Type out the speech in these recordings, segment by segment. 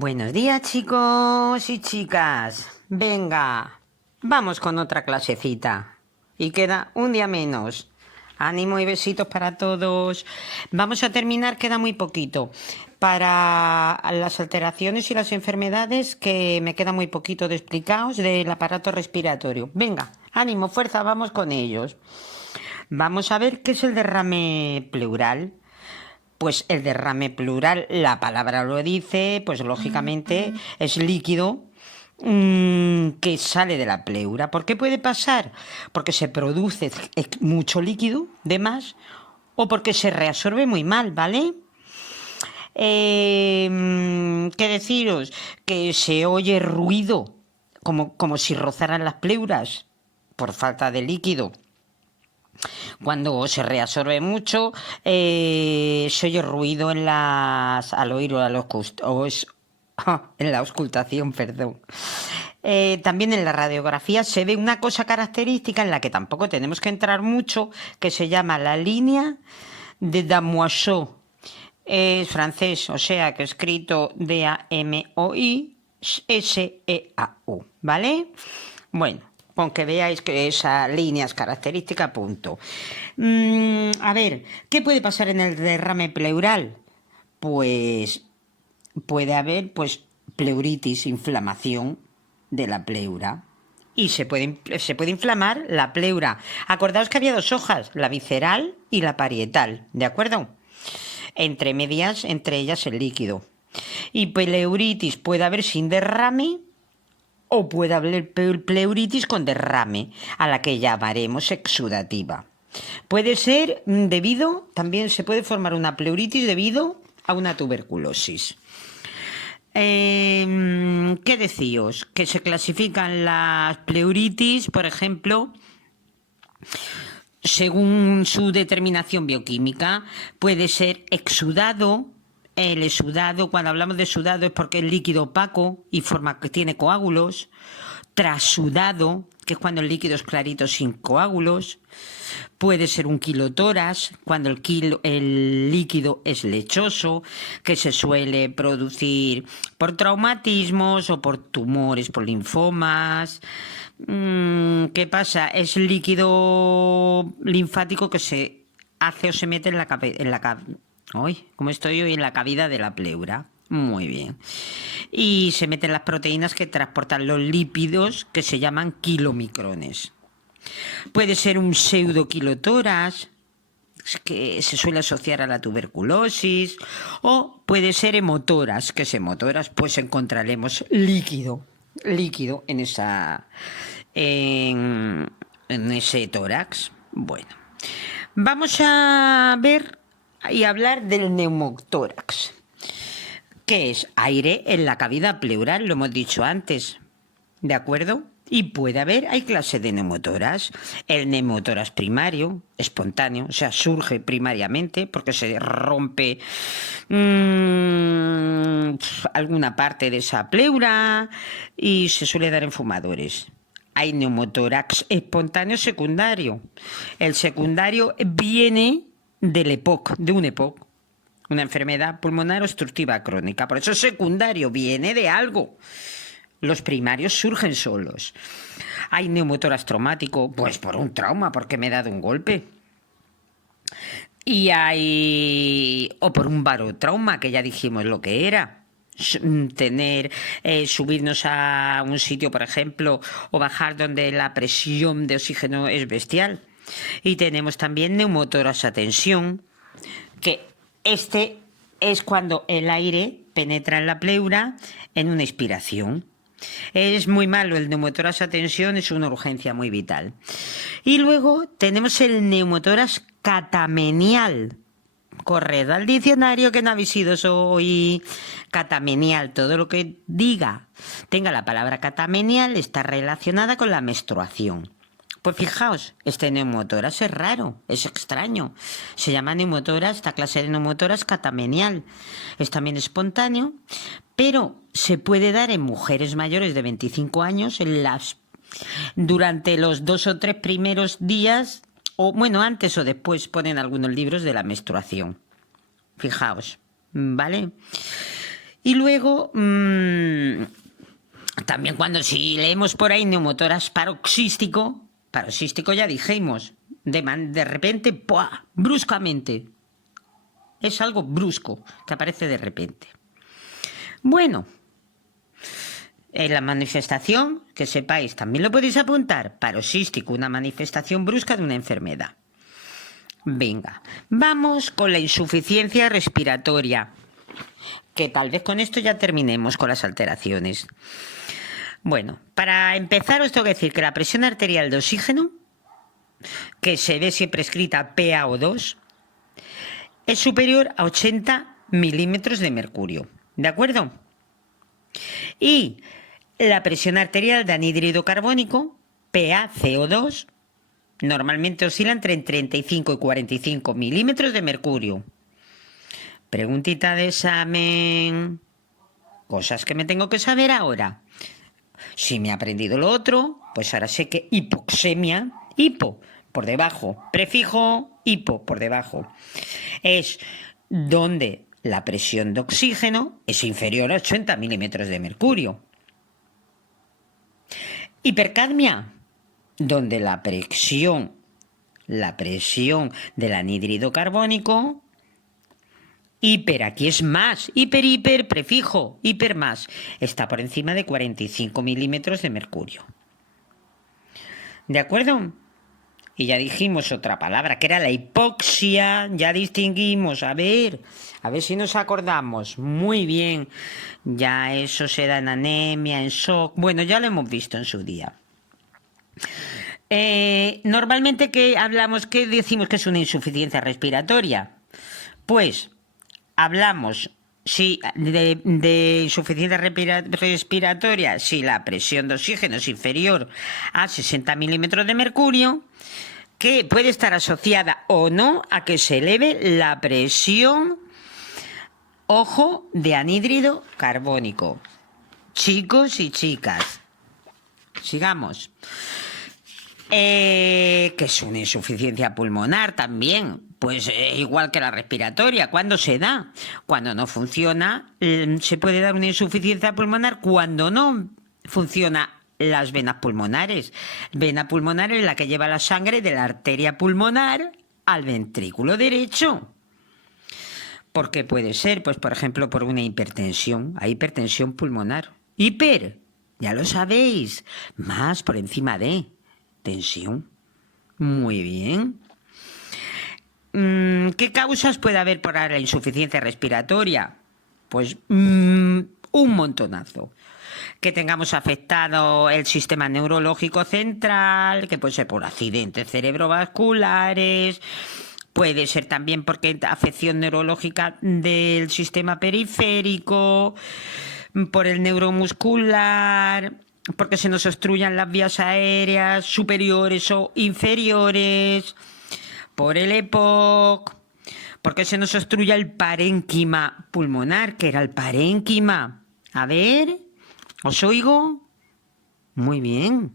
Buenos días, chicos y chicas. Venga, vamos con otra clasecita. Y queda un día menos. Ánimo y besitos para todos. Vamos a terminar, queda muy poquito. Para las alteraciones y las enfermedades, que me queda muy poquito de explicaros del aparato respiratorio. Venga, ánimo, fuerza, vamos con ellos. Vamos a ver qué es el derrame pleural. Pues el derrame pleural, la palabra lo dice, pues lógicamente es líquido que sale de la pleura. ¿Por qué puede pasar? Porque se produce mucho líquido de más o porque se reabsorbe muy mal, ¿vale? ¿Qué deciros? Que se oye ruido, como si rozaran las pleuras por falta de líquido. Cuando se reabsorbe mucho, se oye ruido en al oír o en la auscultación, perdón. También en la radiografía se ve una cosa característica en la que tampoco tenemos que entrar mucho, que se llama la línea de Damoiseau. Es francés, o sea que escrito Damoiseau, ¿vale? Bueno, con que veáis que esa línea es característica, punto. A ver, ¿qué puede pasar en el derrame pleural? Pues puede haber pleuritis, inflamación de la pleura. Y se puede inflamar la pleura. Acordaos que había dos hojas, la visceral y la parietal, ¿de acuerdo? Entre medias, entre ellas el líquido. Y pleuritis puede haber sin derrame o puede haber pleuritis con derrame, a la que llamaremos exudativa. Puede ser también se puede formar una pleuritis debido a una tuberculosis. ¿Qué decíos? Que se clasifican las pleuritis, por ejemplo, según su determinación bioquímica. Puede ser exudado. El exudado, cuando hablamos de exudado, es porque es líquido opaco y tiene coágulos. Trasudado, que es cuando el líquido es clarito sin coágulos. Puede ser un quilotórax, cuando el líquido es lechoso, que se suele producir por traumatismos o por tumores, por linfomas. ¿Qué pasa? Es líquido linfático que se hace o se mete en la como estoy hoy, en la cavidad de la pleura. Muy bien. Y se meten las proteínas que transportan los lípidos, que se llaman kilomicrones. Puede ser un pseudoquilotórax, que se suele asociar a la tuberculosis, o puede ser hemotórax, que es hemotórax, pues encontraremos líquido en ese tórax. Bueno, vamos a ver y hablar del neumotórax, que es aire en la cavidad pleural, lo hemos dicho antes, ¿de acuerdo? Y hay clase de neumotórax. El neumotórax primario, espontáneo, o sea, surge primariamente porque se rompe alguna parte de esa pleura y se suele dar en fumadores. Hay neumotórax espontáneo secundario. El secundario viene del EPOC, de un EPOC, una enfermedad pulmonar obstructiva crónica. Por eso secundario viene de algo. Los primarios surgen solos. Hay neumotórax traumático, pues por un trauma, porque me he dado un golpe. O por un barotrauma, que ya dijimos lo que era. Subirnos a un sitio, por ejemplo, o bajar donde la presión de oxígeno es bestial. Y tenemos también neumotórax a tensión, que es cuando el aire penetra en la pleura en una expiración. Es muy malo el neumotórax a tensión, es una urgencia muy vital. Y luego tenemos el neumotórax catamenial. Corred al diccionario, que no habéis ido hoy. Catamenial, todo lo que tenga la palabra catamenial está relacionada con la menstruación. Pues fijaos, este neumotórax es raro, es extraño. Se llama neumotórax, esta clase de neumotórax catamenial. Es también espontáneo, pero se puede dar en mujeres mayores de 25 años durante los 2 o 3 primeros días, o bueno, antes o después, ponen algunos libros de la menstruación. Fijaos, ¿vale? Y luego, también cuando si leemos por ahí neumotórax paroxístico ya dijimos, de repente, ¡pua!, bruscamente. Es algo brusco, que aparece de repente. Bueno, en la manifestación, que sepáis, también lo podéis apuntar, paroxístico, una manifestación brusca de una enfermedad. Venga, vamos con la insuficiencia respiratoria, que tal vez con esto ya terminemos con las alteraciones. Bueno, para empezar os tengo que decir que la presión arterial de oxígeno, que se ve siempre escrita PaO2, es superior a 80 milímetros de mercurio, ¿de acuerdo? Y la presión arterial de anhídrido carbónico, PaCO2, normalmente oscila entre 35 y 45 milímetros de mercurio. Preguntita de examen. Cosas que me tengo que saber ahora. Si me he aprendido lo otro, pues ahora sé que hipoxemia, hipo por debajo, prefijo hipo por debajo, es donde la presión de oxígeno es inferior a 80 milímetros de mercurio. Hipercadmia, donde la presión del anhídrido carbónico, hiper, aquí es más, hiper, prefijo, hiper más, está por encima de 45 milímetros de mercurio. ¿De acuerdo? Y ya dijimos otra palabra, que era la hipoxia, ya distinguimos, a ver si nos acordamos. Muy bien, ya eso se da en anemia, en shock, bueno, ya lo hemos visto en su día. Normalmente, ¿qué decimos que es una insuficiencia respiratoria? Pues hablamos de insuficiencia respiratoria si la presión de oxígeno es inferior a 60 milímetros de mercurio, que puede estar asociada o no a que se eleve la presión, ojo, de anhídrido carbónico. Chicos y chicas, sigamos. Que es una insuficiencia pulmonar también, pues igual que la respiratoria. ¿Cuándo se da? Cuando no funciona, se puede dar una insuficiencia pulmonar cuando no funciona las venas pulmonares. Vena pulmonar es la que lleva la sangre de la arteria pulmonar al ventrículo derecho. ¿Por qué puede ser? Pues por ejemplo por una hipertensión. Hay hipertensión pulmonar. Hiper, ya lo sabéis, más por encima de tensión. Muy bien. ¿Qué causas puede haber para la insuficiencia respiratoria? Pues un montonazo. Que tengamos afectado el sistema neurológico central, que puede ser por accidentes cerebrovasculares, puede ser también porque afección neurológica del sistema periférico, por el neuromuscular, porque se nos obstruyan las vías aéreas superiores o inferiores, por el EPOC, porque se nos obstruya el parénquima pulmonar, que era el parénquima. A ver, ¿os oigo? Muy bien.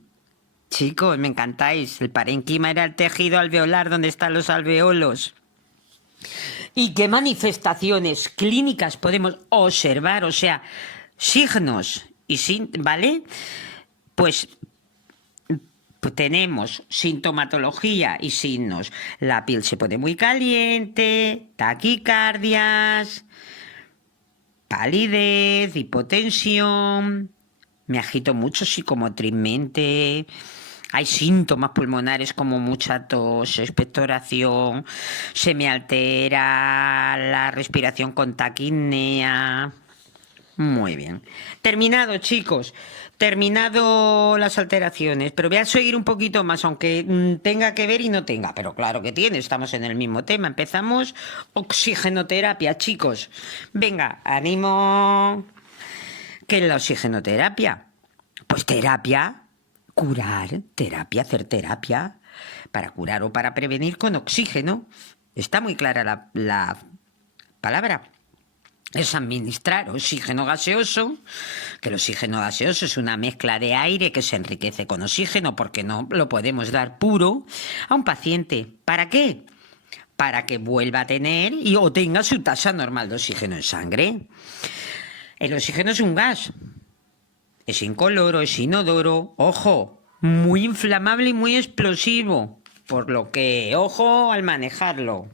Chicos, me encantáis. El parénquima era el tejido alveolar donde están los alveolos. ¿Y qué manifestaciones clínicas podemos observar? O sea, signos ¿vale? Pues tenemos sintomatología y signos. La piel se pone muy caliente, taquicardias, palidez, hipotensión, me agito mucho psicomotrizmente. Hay síntomas pulmonares como mucha tos, expectoración, se me altera la respiración con taquipnea. Muy bien. Terminado, chicos. Terminado las alteraciones. Pero voy a seguir un poquito más, aunque tenga que ver y no tenga. Pero claro que tiene, estamos en el mismo tema. Empezamos oxigenoterapia, chicos. Venga, ánimo. ¿Qué es la oxigenoterapia? Pues terapia, curar, terapia, hacer terapia para curar o para prevenir con oxígeno. Está muy clara la palabra. Es administrar oxígeno gaseoso, que el oxígeno gaseoso es una mezcla de aire que se enriquece con oxígeno porque no lo podemos dar puro a un paciente. ¿Para qué? Para que vuelva a tener o tenga su tasa normal de oxígeno en sangre. El oxígeno es un gas. Es incoloro, es inodoro. Ojo, muy inflamable y muy explosivo. Por lo que, ojo al manejarlo.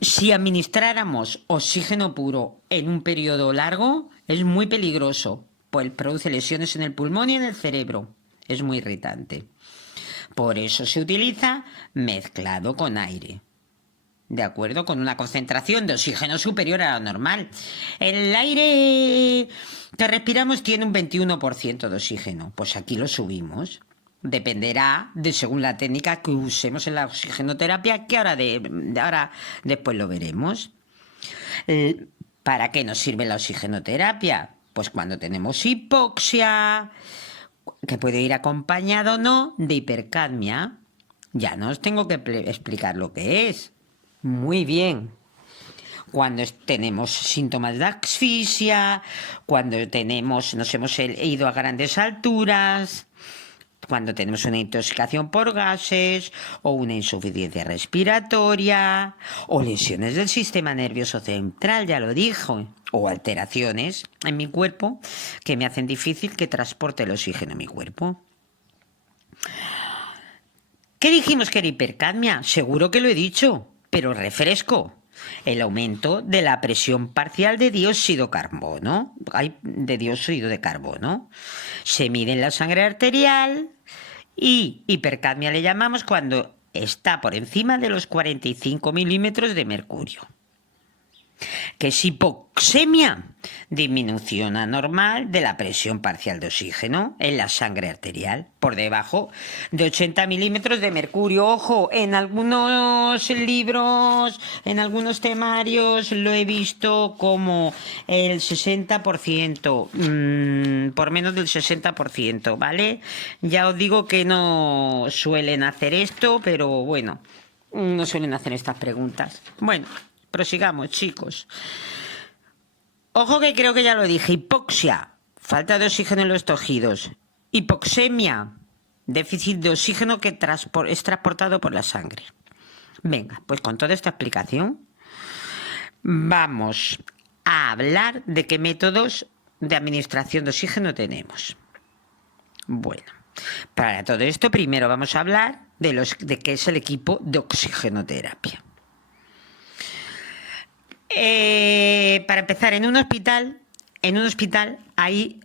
Si administráramos oxígeno puro en un periodo largo, es muy peligroso, pues produce lesiones en el pulmón y en el cerebro. Es muy irritante. Por eso se utiliza mezclado con aire. ¿De acuerdo? Con una concentración de oxígeno superior a la normal. El aire que respiramos tiene un 21% de oxígeno. Pues aquí lo subimos. Dependerá de según la técnica que usemos en la oxigenoterapia, que ahora después lo veremos. ¿Para qué nos sirve la oxigenoterapia? Pues cuando tenemos hipoxia, que puede ir acompañado o no de hipercadmia. Ya no os tengo que explicar lo que es. Muy bien. Cuando tenemos síntomas de asfixia, cuando nos hemos ido a grandes alturas, cuando tenemos una intoxicación por gases o una insuficiencia respiratoria o lesiones del sistema nervioso central, ya lo dijo, o alteraciones en mi cuerpo que me hacen difícil que transporte el oxígeno en mi cuerpo. ¿Qué dijimos que era hipercadmia? Seguro que lo he dicho, pero refresco. El aumento de la presión parcial de dióxido de carbono. Se mide en la sangre arterial y hipercadmia le llamamos cuando está por encima de los 45 milímetros de mercurio. ¿Qué es hipoxemia? Disminución anormal de la presión parcial de oxígeno en la sangre arterial, por debajo de 80 milímetros de mercurio. Ojo, en algunos libros, en algunos temarios lo he visto como el 60%, por menos del 60%, ¿vale? Ya os digo que no suelen hacer esto, pero bueno, no suelen hacer estas preguntas. Bueno, prosigamos, chicos. Ojo que creo que ya lo dije. Hipoxia, falta de oxígeno en los tejidos. Hipoxemia, déficit de oxígeno que es transportado por la sangre. Venga, pues con toda esta explicación vamos a hablar de qué métodos de administración de oxígeno tenemos. Bueno, para todo esto primero vamos a hablar de qué es el equipo de oxigenoterapia. Para empezar, en un hospital hay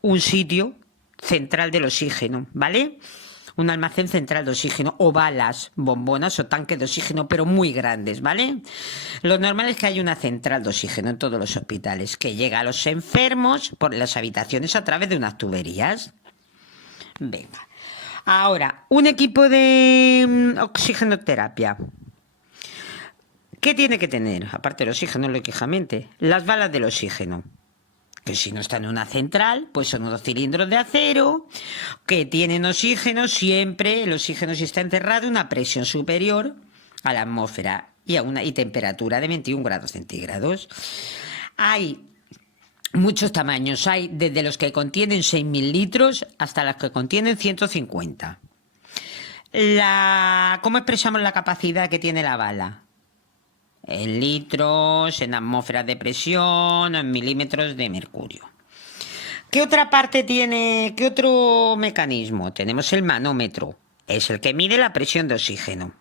un sitio central del oxígeno, ¿vale? Un almacén central de oxígeno, o balas, bombonas o tanques de oxígeno, pero muy grandes, ¿vale? Lo normal es que haya una central de oxígeno en todos los hospitales, que llega a los enfermos por las habitaciones a través de unas tuberías. Venga. Ahora, un equipo de oxigenoterapia. ¿Qué tiene que tener? Aparte del oxígeno, lógicamente, las balas del oxígeno. Que si no están en una central, pues son unos cilindros de acero que tienen oxígeno siempre. El oxígeno, si está encerrado, una presión superior a la atmósfera y temperatura de 21 grados centígrados. Hay muchos tamaños. Hay desde los que contienen 6.000 litros hasta los que contienen 150. ¿Cómo expresamos la capacidad que tiene la bala? En litros, en atmósferas de presión, en milímetros de mercurio. ¿Qué otra parte tiene? ¿Qué otro mecanismo? Tenemos el manómetro. Es el que mide la presión de oxígeno.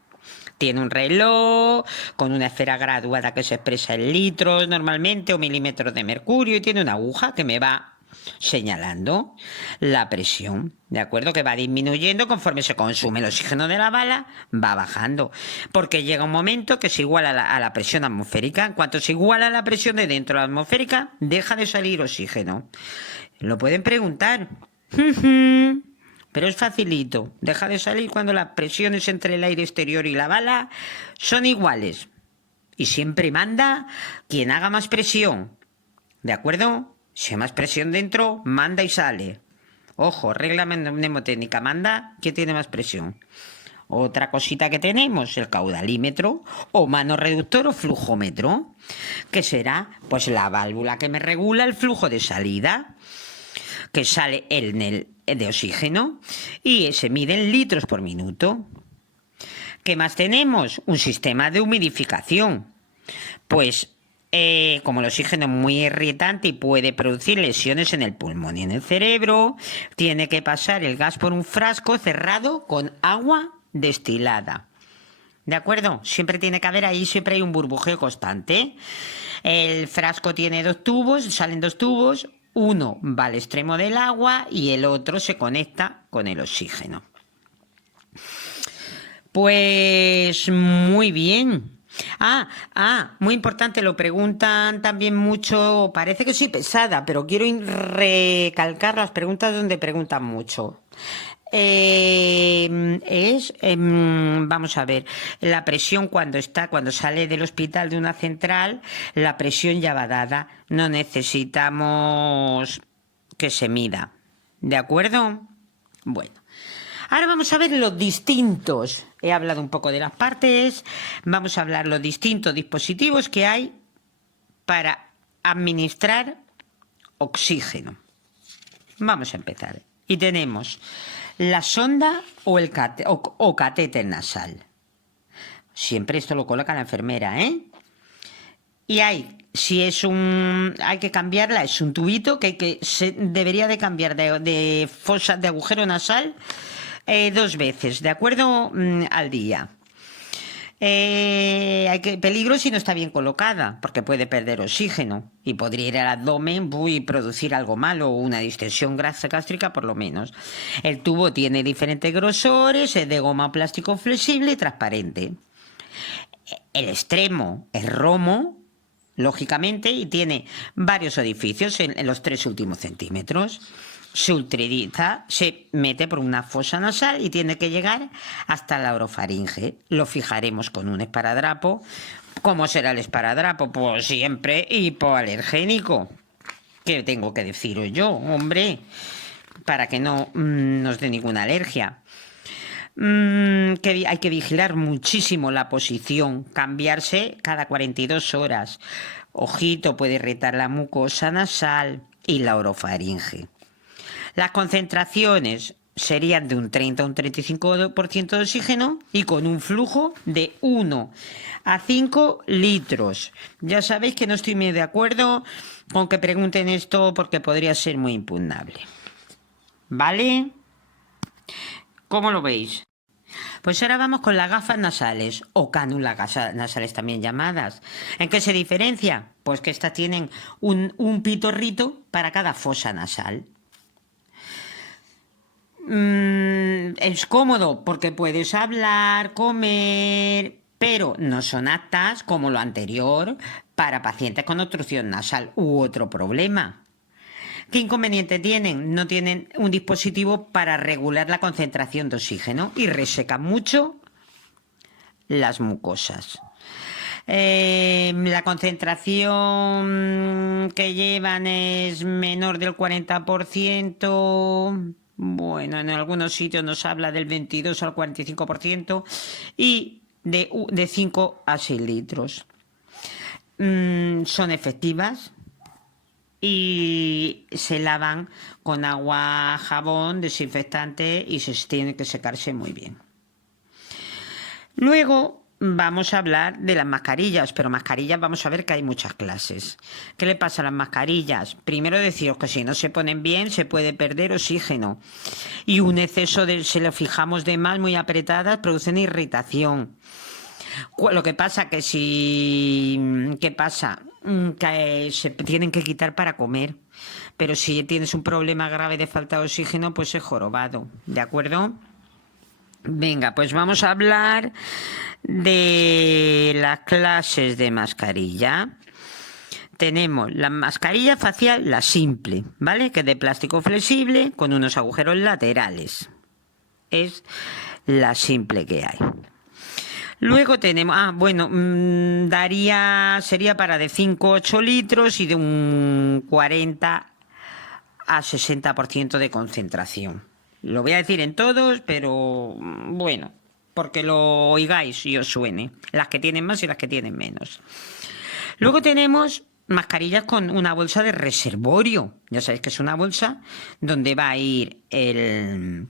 Tiene un reloj con una esfera graduada que se expresa en litros normalmente o milímetros de mercurio y tiene una aguja que me va señalando la presión, ¿de acuerdo? Que va disminuyendo conforme se consume el oxígeno de la bala, va bajando, porque llega un momento que se iguala a la presión atmosférica. En cuanto se iguala la presión de dentro de la atmosférica, deja de salir oxígeno. Lo pueden preguntar, pero es facilito. Deja de salir cuando las presiones entre el aire exterior y la bala son iguales. Y siempre manda quien haga más presión, ¿de acuerdo? Si hay más presión dentro, manda y sale. Ojo, regla mnemotécnica, manda quien tiene más presión. Otra cosita que tenemos, el caudalímetro o mano reductor o flujómetro, que será pues la válvula que me regula el flujo de salida, que sale de oxígeno y se mide en litros por minuto. ¿Qué más tenemos? Un sistema de humidificación. Pues como el oxígeno es muy irritante y puede producir lesiones en el pulmón y en el cerebro, tiene que pasar el gas por un frasco cerrado con agua destilada. ¿De acuerdo? Siempre tiene que haber ahí, siempre hay un burbujeo constante. El frasco tiene 2 tubos, salen 2 tubos, uno va al extremo del agua y el otro se conecta con el oxígeno. Pues muy bien. Muy importante, lo preguntan también mucho, parece que soy pesada, pero quiero recalcar las preguntas donde preguntan mucho. Vamos a ver, la presión cuando sale del hospital de una central, la presión ya va dada, no necesitamos que se mida, ¿de acuerdo? Bueno. Ahora vamos a ver los distintos. He hablado un poco de las partes. Vamos a hablar los distintos dispositivos que hay para administrar oxígeno. Vamos a empezar. Y tenemos la sonda o catéter nasal. Siempre esto lo coloca la enfermera, ¿eh? Y hay que cambiarla, es un tubito que se debería de cambiar de fosa, de agujero nasal 2 veces, ¿de acuerdo? Al día. Peligro si no está bien colocada, porque puede perder oxígeno y podría ir al abdomen y producir algo malo, una distensión gástrica por lo menos. El tubo tiene diferentes grosores, es de goma o plástico flexible y transparente. El extremo es romo, lógicamente, y tiene varios orificios en los 3 últimos centímetros. Se utiliza, se mete por una fosa nasal y tiene que llegar hasta la orofaringe. Lo fijaremos con un esparadrapo. ¿Cómo será el esparadrapo? Pues siempre hipoalergénico. ¿Qué tengo que deciros yo, hombre? Para que no nos dé ninguna alergia. Hay que vigilar muchísimo la posición, cambiarse cada 42 horas. Ojito, puede irritar la mucosa nasal y la orofaringe. Las concentraciones serían de un 30 a un 35% de oxígeno y con un flujo de 1 a 5 litros. Ya sabéis que no estoy muy de acuerdo con que pregunten esto porque podría ser muy impugnable. ¿Vale? ¿Cómo lo veis? Pues ahora vamos con las gafas nasales o cánulas nasales también llamadas. ¿En qué se diferencia? Pues que estas tienen un pitorrito para cada fosa nasal. Es cómodo porque puedes hablar, comer, pero no son aptas como lo anterior para pacientes con obstrucción nasal u otro problema. ¿Qué inconveniente tienen? No tienen un dispositivo para regular la concentración de oxígeno y resecan mucho las mucosas. La concentración que llevan es menor del 40%. Bueno, en algunos sitios nos habla del 22 al 45% y de 5 a 6 litros. Son efectivas y se lavan con agua, jabón, desinfectante y se tiene que secarse muy bien. Luego vamos a hablar de las mascarillas, pero mascarillas vamos a ver que hay muchas clases. ¿Qué le pasa a las mascarillas? Primero deciros que si no se ponen bien se puede perder oxígeno y un exceso si lo fijamos de más muy apretadas producen irritación. Lo que pasa que ¿qué pasa? Que se tienen que quitar para comer, pero si tienes un problema grave de falta de oxígeno pues es jorobado, ¿de acuerdo? Venga, pues vamos a hablar de las clases de mascarilla. Tenemos la mascarilla facial, la simple, ¿vale? Que es de plástico flexible con unos agujeros laterales. Es la simple que hay. Luego tenemos, sería para de 5 a 8 litros y de un 40 a 60% de concentración. Lo voy a decir en todos, pero bueno, porque lo oigáis y os suene. Las que tienen más y las que tienen menos. Luego tenemos mascarillas con una bolsa de reservorio. Ya sabéis que es una bolsa donde va a ir el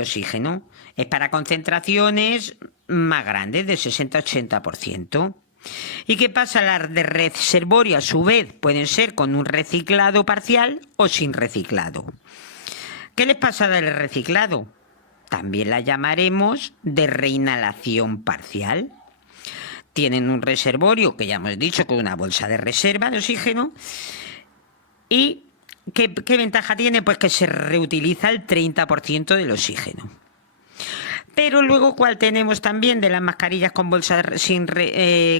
oxígeno. Es para concentraciones más grandes, de 60 a 80%. ¿Y qué pasa? Las de reservorio, a su vez, pueden ser con un reciclado parcial o sin reciclado. ¿Qué les pasa del reciclado? También la llamaremos de reinhalación parcial. Tienen un reservorio, que ya hemos dicho, con una bolsa de reserva de oxígeno. ¿Y qué ventaja tiene? Pues que se reutiliza el 30% del oxígeno. Pero luego, ¿cuál tenemos también de las mascarillas con bolsa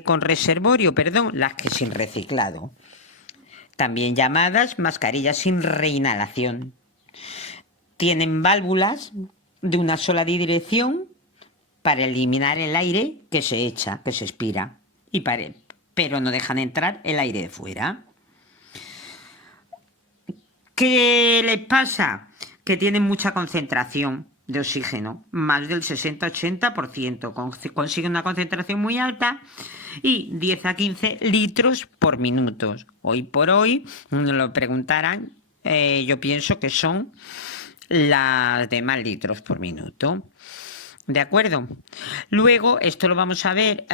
con reservorio? Las que sin reciclado. También llamadas mascarillas sin reinhalación. Tienen válvulas de una sola dirección para eliminar el aire que se echa, que se expira, pero no dejan entrar el aire de fuera. ¿Qué les pasa? Que tienen mucha concentración de oxígeno, más del 60-80%, consiguen una concentración muy alta y 10 a 15 litros por minuto. Hoy por hoy, nos lo preguntarán, yo pienso que son las de más litros por minuto. ¿De acuerdo? Luego, esto lo vamos a ver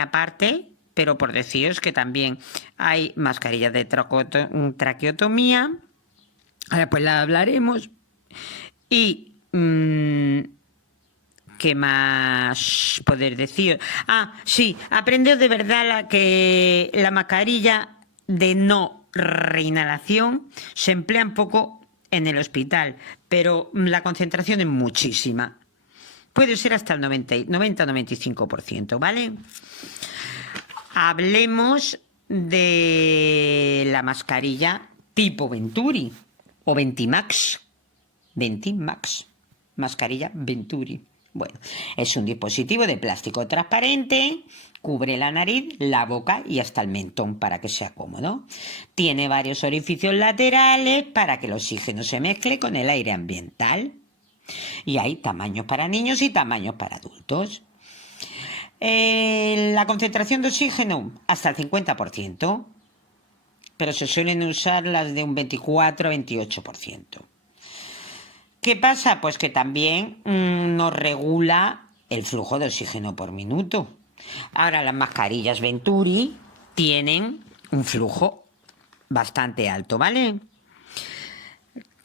aparte, pero por deciros que también hay mascarillas de traqueotomía. Ahora pues la hablaremos. Y ¿qué más poder decir? Sí, aprended de verdad que la mascarilla de no reinhalación se emplea un poco en el hospital, pero la concentración es muchísima. Puede ser hasta el 90-95%, ¿vale? Hablemos de la mascarilla tipo Venturi o Ventimax. Ventimax, mascarilla Venturi. Bueno, es un dispositivo de plástico transparente, cubre la nariz, la boca y hasta el mentón para que sea cómodo. Tiene varios orificios laterales para que el oxígeno se mezcle con el aire ambiental. Y hay tamaños para niños y tamaños para adultos. La concentración de oxígeno hasta el 50%, pero se suelen usar las de un 24-28%. ¿Qué pasa? Pues que también nos regula el flujo de oxígeno por minuto. Ahora, las mascarillas Venturi tienen un flujo bastante alto, ¿vale?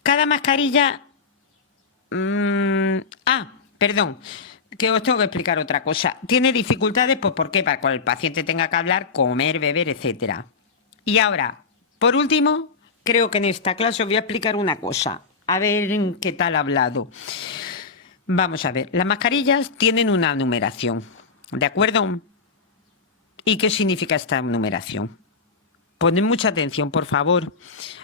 Cada mascarilla... que os tengo que explicar otra cosa. Tiene dificultades, pues ¿por qué? Para que el paciente tenga que hablar, comer, beber, etc. Y ahora, por último, creo que en esta clase os voy a explicar una cosa. A ver qué tal ha hablado. Vamos a ver, las mascarillas tienen una numeración, ¿de acuerdo? ¿Y qué significa esta numeración? Poned mucha atención, por favor.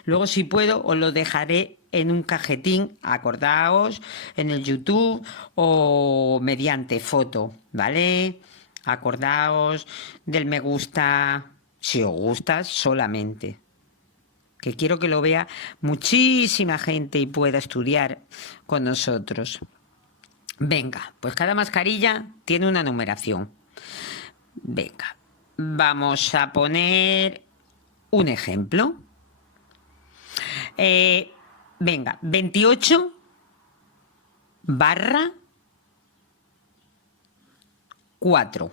Luego, si puedo, os lo dejaré en un cajetín, acordaos, en el YouTube o mediante foto, ¿vale? Acordaos del me gusta, si os gusta, solamente. Que quiero que lo vea muchísima gente y pueda estudiar con nosotros. Venga, pues cada mascarilla tiene una numeración. Venga, vamos a poner un ejemplo. Venga, 28/4.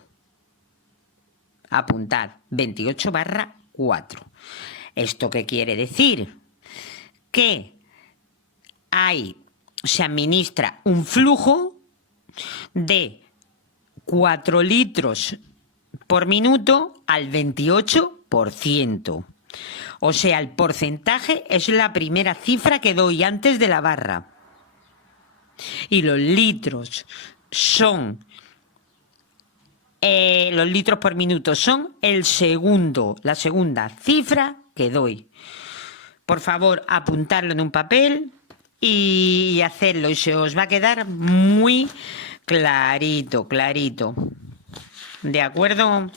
Apuntad, 28/4. ¿Esto qué quiere decir? Que se administra un flujo de 4 litros por minuto al 28%. O sea, el porcentaje es la primera cifra que doy antes de la barra. Y los litros por minuto son la segunda cifra que doy. Por favor, apuntarlo en un papel y hacerlo, y se os va a quedar muy clarito. ¿De acuerdo?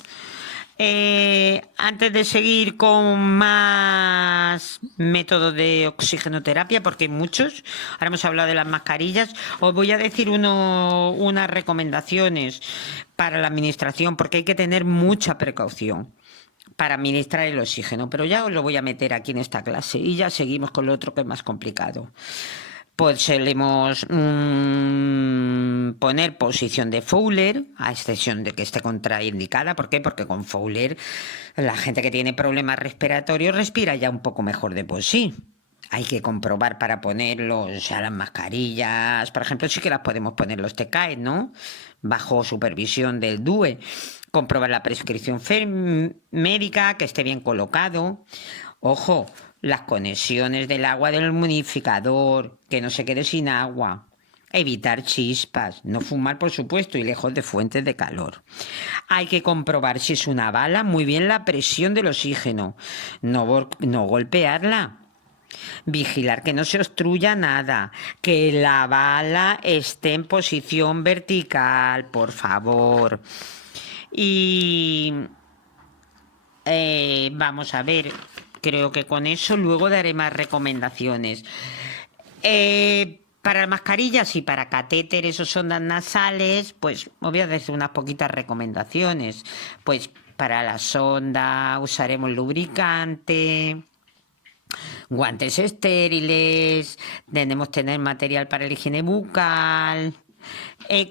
Antes de seguir con más métodos de oxigenoterapia, porque hay muchos, ahora hemos hablado de las mascarillas, os voy a decir unas recomendaciones para la administración, porque hay que tener mucha precaución para administrar el oxígeno, pero ya os lo voy a meter aquí en esta clase y ya seguimos con lo otro que es más complicado. Pues solemos poner posición de Fowler, a excepción de que esté contraindicada. ¿Por qué? Porque con Fowler la gente que tiene problemas respiratorios respira ya un poco mejor de por sí. Hay que comprobar para ponerlos, o sea, las mascarillas, por ejemplo, sí que las podemos poner los TKE, ¿no? Bajo supervisión del DUE. Comprobar la prescripción médica, que esté bien colocado. Ojo, las conexiones del agua del humidificador, que no se quede sin agua. Evitar chispas, no fumar por supuesto y lejos de fuentes de calor. Hay que comprobar si es una bala muy bien la presión del oxígeno, no golpearla. Vigilar que no se obstruya nada, que la bala esté en posición vertical, por favor. Y vamos a ver, creo que con eso luego daré más recomendaciones. Para mascarillas y para catéteres o sondas nasales, pues os voy a decir unas poquitas recomendaciones. Pues para la sonda usaremos lubricante, guantes estériles, debemos tener material para el higiene bucal.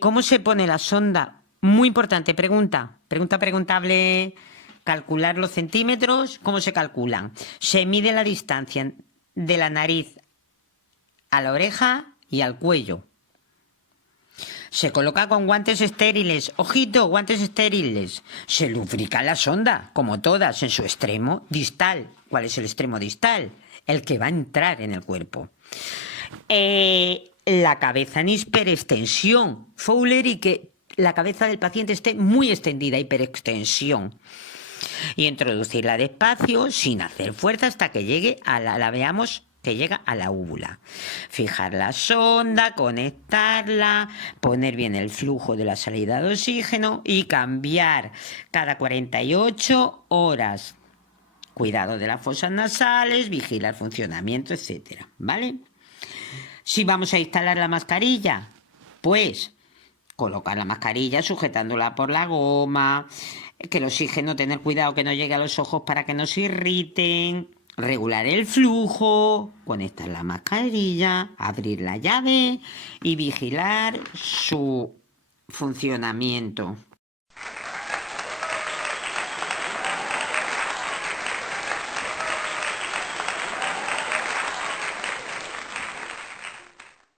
¿Cómo se pone la sonda? Muy importante, preguntable. Calcular los centímetros. ¿Cómo se calculan? Se mide la distancia de la nariz a la oreja y al cuello. Se coloca con guantes estériles. Ojito, guantes estériles. Se lubrica la sonda, como todas, en su extremo distal. ¿Cuál es el extremo distal? El que va a entrar en el cuerpo. La cabeza en hiperextensión. Fowler, y que la cabeza del paciente esté muy extendida, hiperextensión. Y introducirla despacio, sin hacer fuerza, hasta que llegue la veamos que llega a la úvula. Fijar la sonda, conectarla, poner bien el flujo de la salida de oxígeno y cambiar cada 48 horas. Cuidado de las fosas nasales, vigila el funcionamiento, etcétera, ¿vale? Si vamos a instalar la mascarilla, pues colocar la mascarilla sujetándola por la goma, que el oxígeno, tener cuidado que no llegue a los ojos para que no se irriten, regular el flujo, conectar la mascarilla, abrir la llave y vigilar su funcionamiento.